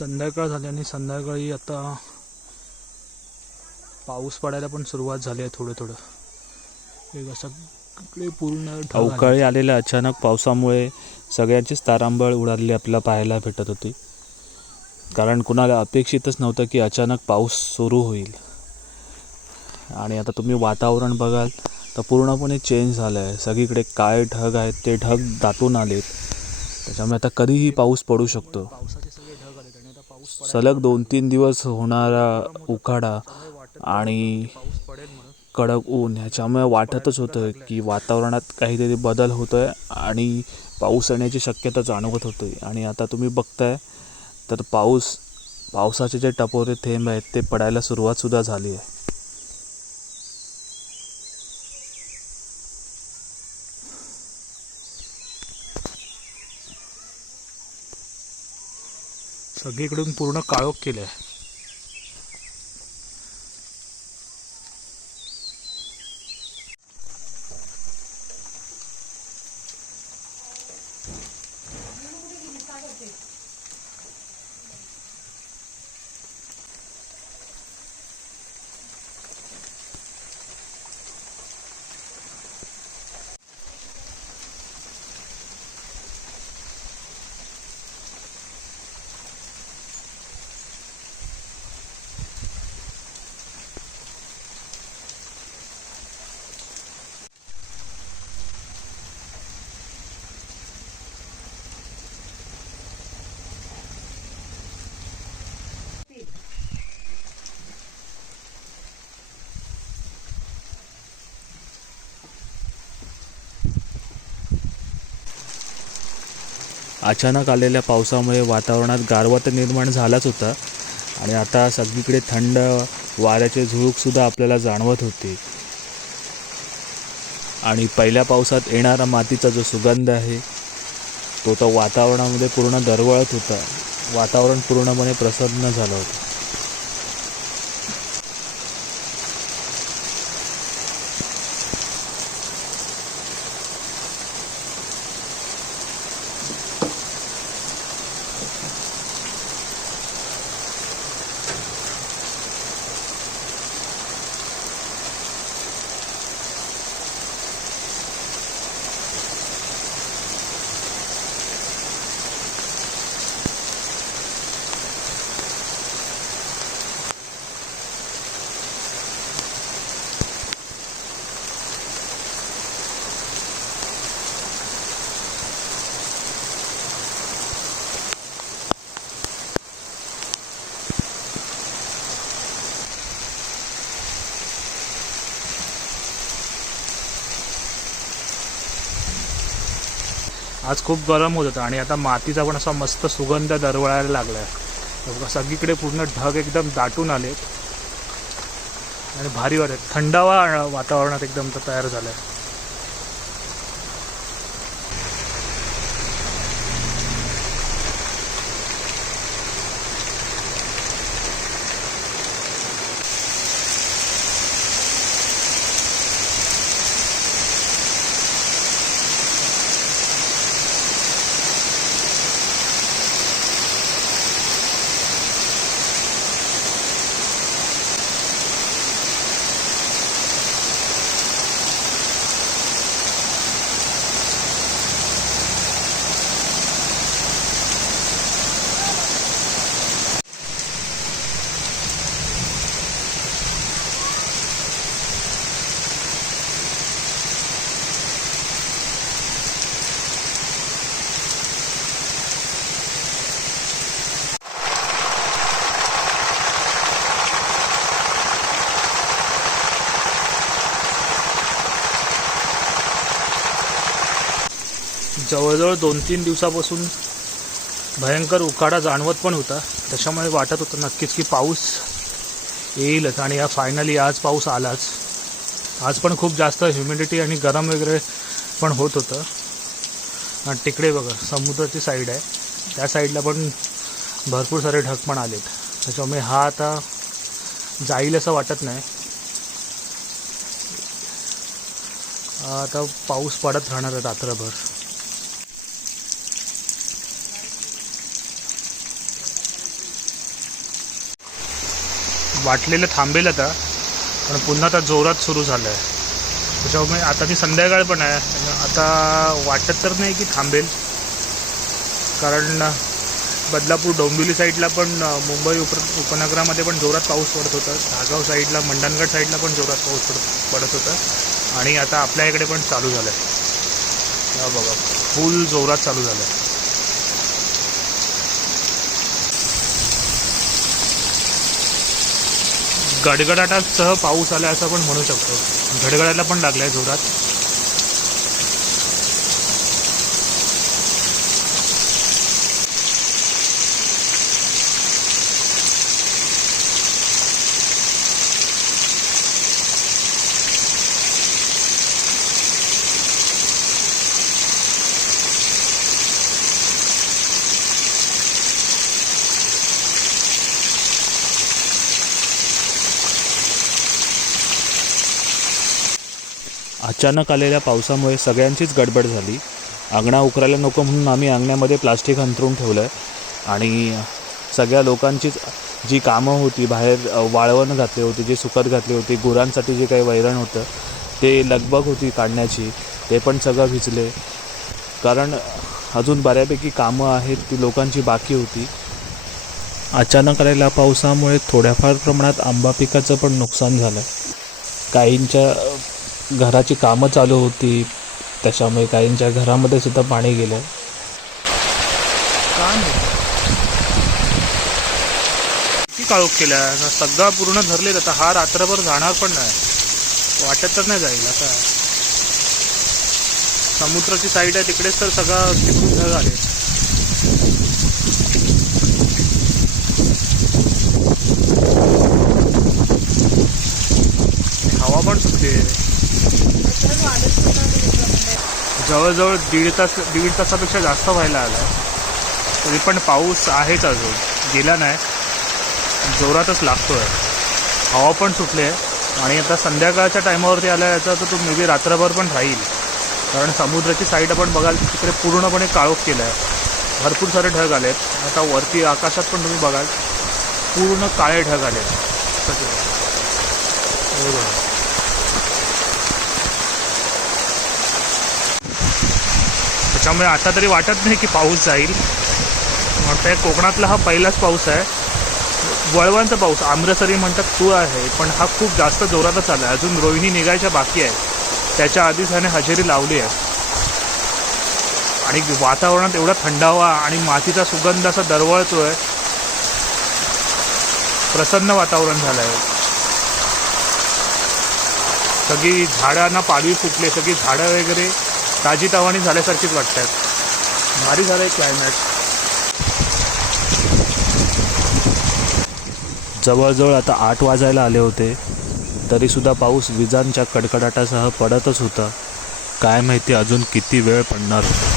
संध्याकाळ झाली आणि संध्याकाळी आता पाऊस पडायला पण सुरुवात झाली आहे थोडं थोडं. एक असा इकडे पूर्ण. अवकाळी आलेल्या अचानक पावसामुळे सगळ्यांचीच तारांबळ उडालेली आपल्याला पाहायला भेटत होती. कारण कुणाला अपेक्षितच नव्हतं की अचानक पाऊस सुरू होईल. आणि आता तुम्ही वातावरण बघाल तर पूर्णपणे चेंज झालं आहे सगळीकडे काय ढग आहेत ते ढग दाटून आलेत. त्याच्यामुळे आता कधीही पाऊस पडू शकतो. सलग दोन तीन दिवस होणारा उकाडा आणि कडक ऊन ह्याच्यामुळे वाटतच होतं की वातावरणात काहीतरी बदल होतो आहे आणि पाऊस येण्याची शक्यता जाणवत होती. आणि आता तुम्ही बघताय तर पाऊस पावसाचे जे टपोरे थेंब आहेत ते पडायला सुरुवातसुद्धा झाली आहे. सगळीकडून पूर्ण काळोख केलं आहे अचानक आलेल्या पावसामुळे वातावरणात गारवा तर निर्माण झालाच होता आणि आता सगळीकडे थंड वाऱ्याचे झुळूकसुद्धा आपल्याला जाणवत होते. आणि पहिल्या पावसात येणारा मातीचा जो सुगंध आहे तो तर वातावरणामध्ये पूर्ण दरवळत होता. वातावरण पूर्णपणे प्रसन्न झालं होतं. आज खूप गरम होत होतं आणि आता मातीचा पण असा मस्त सुगंध दरवळायला लागला आहे सगळीकडे पूर्ण ढग एकदम दाटून आले आणि भारी वाटत. थंडावा वातावरणात एकदम तर तयार झालं आहे जवळजवळ दोन तीन दिवसापासून भयंकर उकाडा जाणवत पण होता. त्याच्यामुळे वाटत होतं नक्कीच की पाऊस येईलच आणि या फायनली आज पाऊस आलाच. आज पण खूप जास्त ह्युमिडिटी आणि गरम वगैरे पण होत होतं. आणि तिकडे बघा समुद्राची साईड आहे. त्या साईडला पण भरपूर सारे ढग पण आलेत. त्याच्यामुळे हा आता जाईल असं वाटत नाही. आता पाऊस पडत राहणार आहे रात्रभर. वाटलेलं थांबेल आता पण पुन्हा आता जोरात सुरू झालं आहे त्याच्यामुळे आता ती संध्याकाळ पण आहे आता वाटत तर नाही की थांबेल. कारण बदलापूर डोंबिवली साईडला पण मुंबई उप उपनगरामध्ये पण जोरात पाऊस पडत होता. धागाव साईडला मंडणगड साईडला पण जोरात पाऊस पडत पडत होता. आणि आता आपल्या इकडे पण चालू झालं आहे बघा फुल जोरात चालू झालं आहे गडगडाटासह पाऊस आला असं आपण म्हणू शकतो. गडगडायला पण लागलाय जोरात. अचानक आलेल्या पावसामुळे सगळ्यांचीच गडबड झाली. अंगणा उकरायला नको म्हणून आम्ही अंगण्यामध्ये प्लास्टिक अंथरून ठेवलं आहे आणि सगळ्या लोकांचीच जी कामं होती बाहेर वाळवणं वाळवण घातले होते जे सुकत घातले होते गुरांसाठी जे काही वैरण होतं ते लगबग होती काढण्याची. ते पण सगळं भिजले. कारण अजून बऱ्यापैकी कामं आहेत ती लोकांची बाकी होती. अचानक आलेल्या पावसामुळे थोड्याफार प्रमाणात आंबा पिकाचं पण नुकसान झालं. काहींच्या घराची कामं चालू होती. त्याच्यामुळे काहींच्या घरामध्ये सुद्धा पाणी गेलं काय नाही. किती काळोख केला सगळा पूर्ण धरले आता हा रात्रभर जाणार पण नाही. वाटत तर नाही जाईल. आता समुद्राची साईड आहे तिकडेच तर सगळा तिकडून झाले आले हवा पण सुटली जवळजवळ दीड तास दीड तासापेक्षा जास्त व्हायला आला. तरी पण पाऊस आहेच अजून. गेला नाही. जोरातच लागतो आहे हवा पण सुटली आहे. आणि आता संध्याकाळच्या टायमावरती आला याचा तर तो मे बी रात्रभर पण राहील. कारण समुद्राची साईड आपण बघाल तर तिकडे पूर्णपणे काळोख केला आहे. भरपूर सारे ढग आले आहेत आता वरती आकाशात पण तुम्ही बघाल पूर्ण काळे ढग आले आहेत हे बघा. त्याच्यामुळे आता तरी वाटत नाही की पाऊस जाईल. वाटतंय कोकणातला हा पहिलाच पाऊस आहे. वळवांचा पाऊस आम्रसरी म्हणतात तो आहे पण हा खूप जास्त जोरातच आला आहे. अजून रोहिणी निघायच्या बाकी आहे. त्याच्या आधीच ह्याने हजेरी लावली आहे. आणि वातावरणात एवढा थंडावा आणि मातीचा सुगंध असा दरवळतोय. प्रसन्न वातावरण झालं आहे सगळी झाडांना पालवी फुटले सगळी झाडं वगैरे ताजी झाल्यासारखीच झाल्यासारखीच आहेत भारी झालं आहे क्लायमॅट जवळजवळ आता आठ वाजायला आले होते. तरीसुद्धा पाऊस विजांच्या कडकडाटासह पडतच होता. काय माहिती अजून किती वेळ पडणार होता.